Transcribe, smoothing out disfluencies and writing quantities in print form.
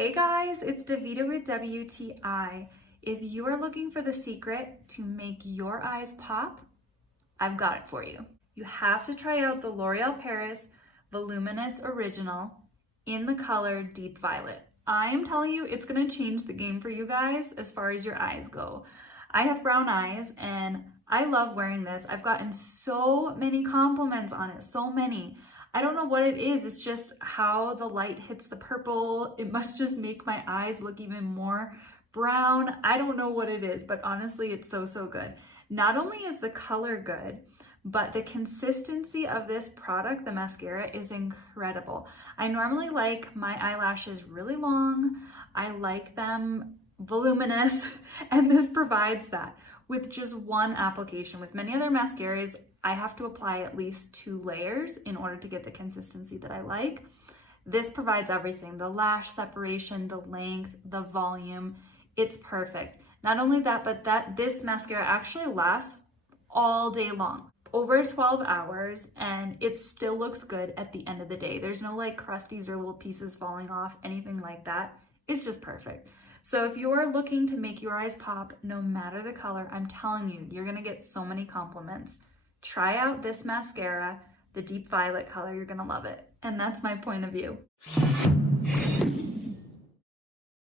Hey guys, it's Davita with WTI. If you are looking for the secret to make your eyes pop, I've got it for you. You have to try out the L'Oreal Paris Voluminous Original in the color Deep Violet. I am telling you, it's gonna change the game for you guys as far as your eyes go. I have brown eyes and I love wearing this. I've gotten so many compliments on it, so many. I don't know what it is. It's just how the light hits the purple. It must just make my eyes look even more brown. I don't know what it is, but honestly, it's so good. Not only is the color good, but the consistency of this product, the mascara, is incredible. I normally like my eyelashes really long. I like them voluminous, and this provides that with just one application. With many other mascaras, I have to apply at least 2 layers in order to get the consistency that I like. This provides everything: the lash separation, the length, the volume. It's perfect. Not only that, but this mascara actually lasts all day long, over 12 hours, and it still looks good at the end of the day. There's no like crusties or little pieces falling off, anything like that. It's just perfect. So if you're looking to make your eyes pop, no matter the color, I'm telling you, you're gonna get so many compliments. Try out this mascara, the Deep Violet color. You're gonna love it. And that's my point of view.